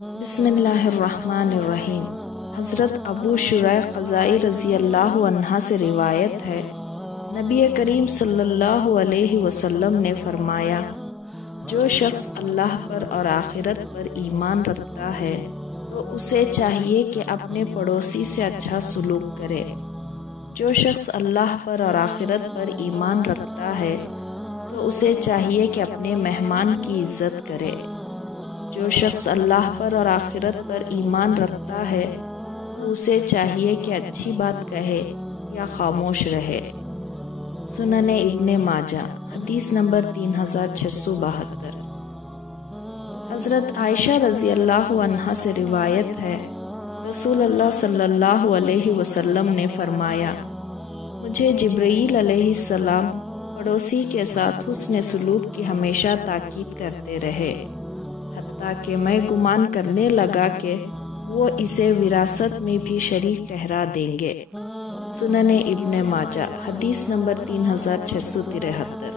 بسم اللہ الرحمن الرحیم۔ حضرت ابو شریح قضائی رضی اللہ عنہ سے روایت ہے، نبی کریم صلی اللہ علیہ وسلم نے فرمایا، جو شخص اللہ پر اور آخرت پر ایمان رکھتا ہے تو اسے چاہیے کہ اپنے پڑوسی سے اچھا سلوک کرے۔ جو شخص اللہ پر اور آخرت پر ایمان رکھتا ہے تو اسے چاہیے کہ اپنے مہمان کی عزت کرے۔ جو شخص اللہ پر اور آخرت پر ایمان رکھتا ہے تو اسے چاہیے کہ اچھی بات کہے یا خاموش رہے۔ سنن ابن ماجہ، حدیث نمبر 3672۔ حضرت عائشہ رضی اللہ عنہا سے روایت ہے، رسول اللہ صلی اللہ علیہ وسلم نے فرمایا، مجھے جبرائیل علیہ السلام پڑوسی کے ساتھ حسن سلوک کی ہمیشہ تاکید کرتے رہے، حتیٰ کہ میں گمان کرنے لگا کہ وہ اسے وراثت میں بھی شریک ٹھہرا دیں گے۔ سنن ابن ماجہ، حدیث نمبر 3673۔